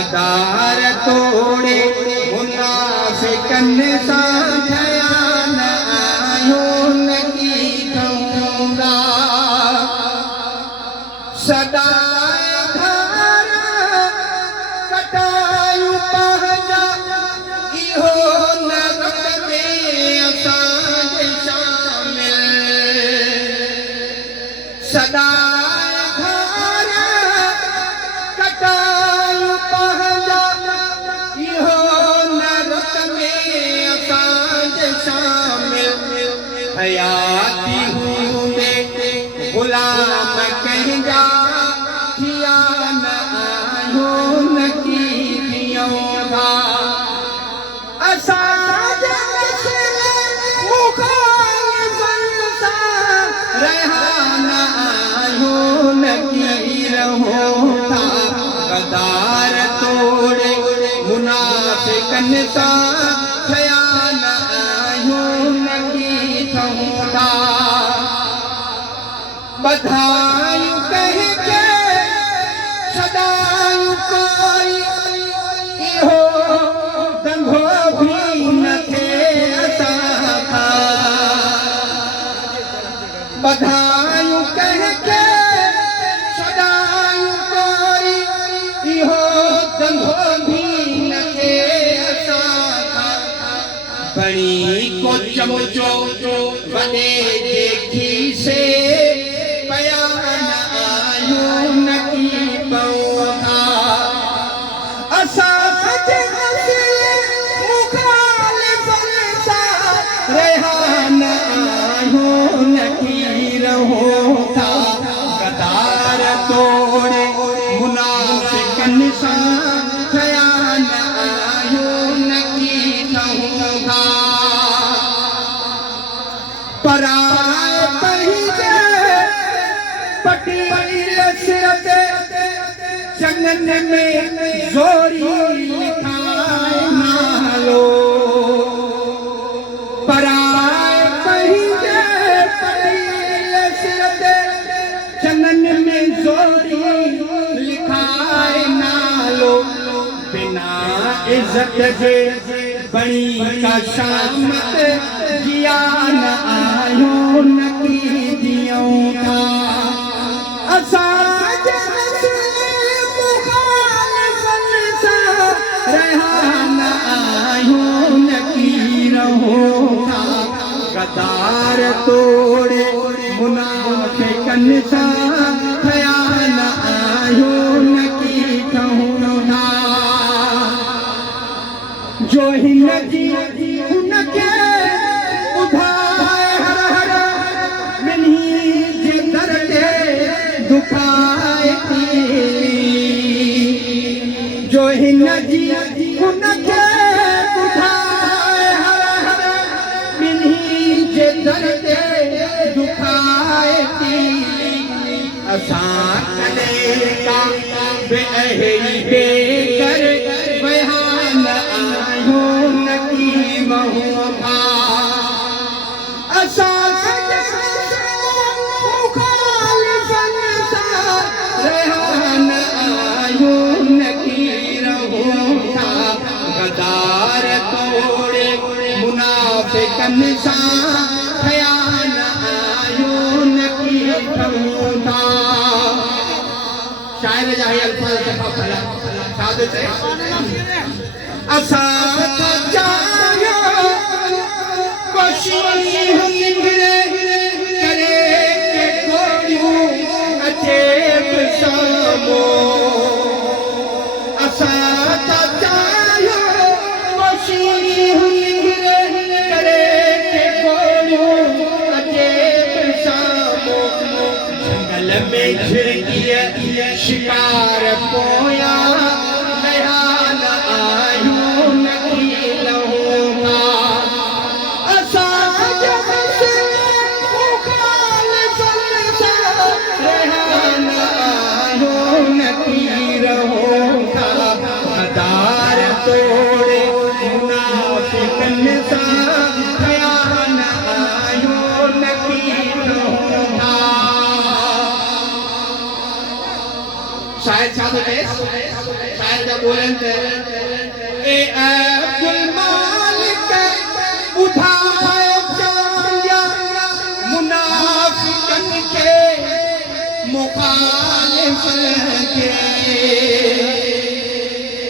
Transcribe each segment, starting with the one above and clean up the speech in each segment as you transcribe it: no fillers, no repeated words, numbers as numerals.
गदार तोड़े मुनाफिकन सां ठया न आहियूं न की ठहूंदा सदा धार कटायूं पंहिंजा इहो न रत में असांजे शामिल सदा हयाती हूंदे गुलाम कंहिंजा थिया न आहियूं न की थियूं था असांजे मुखालिफ़नि सां रहिया न आहियूं न की रहूं था गदार तोड़े मुनाफ़िक़नि सां ठहिया न आहियूं न बधायूं कंहिंखे सदायूं कोई इहो दंगो बि न थिए असां खां बधायूं कंहिंखे सदायूं कोई इहो दंगो बि न थिए असां खां बणी को चमचो वॾे जे खीसे पया न आहियूं न की पौधा असांजे मुखालिफ़नि सां रहिया न आहियूं न की रहूं था गदार तोड़े मुनाफ़िक़नि सां ठहिया न आहियूं न की ठहूं था पराए पंहिंजे पटील सिर ते चङन में ज़ोरी लिखाए नालो पराए पंहिंजे पटील सिर ते चङन में ज़ोरी लिखाए नालो बिना इज़त जे बणी का शामत जिया न आहियूं न की थियूं था असांजे मुखालिफ़नि सां रहिया न आहियूं न की रहूं था गदार तोड़े मुनाफ़िक़नि सां ठहिया न आहियूं न की ठहूं था जो हिन जी हुनखे ॿुधाए हर ॿिन्ही जे दर ते दुखाए थी जो हिन जी हुनखे ॿुधाए हर ॿिन्ही जे दर ते दुखाए थी असां कॾहिं का बि अहिड़ी बेकर विया न आहियूं न की महूं था असांजे मुखालिफ़नि सां रहिया न आहियूं न की रहूं था गदार तोड़े मुनाफ़िक़नि सां ठहिया न आहियूं न की ठहूं था शाइर जा ही अल्फाज़ सफ़ा भला छा थो चए असां चाहियूं कोशिशि निकिरे करे के गोरियूं अचे बि साम्हूं असां चाहियूं कोशिशि निकिरे करे के गोरियूं अचे बि साम्हूं जंगल में झिरकीअ शिकार पोयां रहिया न आहियूं न की रहूं था असांजे मुखालिफ़नि सां रहिया न आहियूं न की रहूं था गदार तोड़े मुनाफ़िक़नि सां ठहिया न आहियूं न की रहूं था शायद छा थो चएसि शायद जा बोलनि त ए अब्दुल मालिक ॿुधाए चवंदा मुनाफ़िक़नि खे मुख़ालिफ़नि खे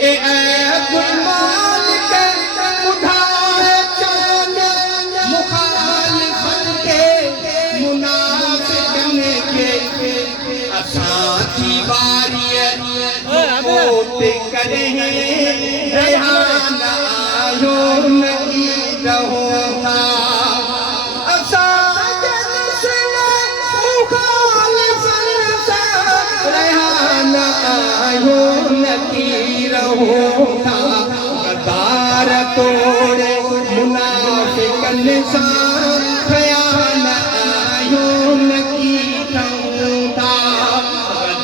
ए अब्दुल मालिक ॿुधाए चवंदा मुख़ालिफ़नि खे मुनाफ़िक़नि खे असां जी बारीअ मोट कॾहिं रेहान आयो न रहो था असां मुख़ालिफ़नि सां रेहान आयो न रहो था गदार तोड़े मुनाफ़िक़नि सां ख़यान आयो न रहो था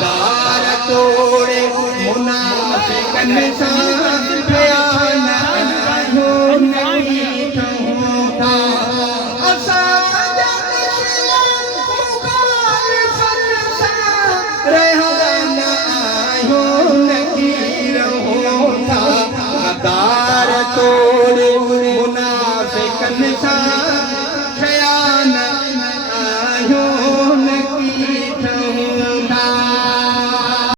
गदार तोड़े मुनाफ़िक़नि सां ख़यान आयो न रहो था असां मुख़ालिफ़नि सां रेहान आयो न रहो था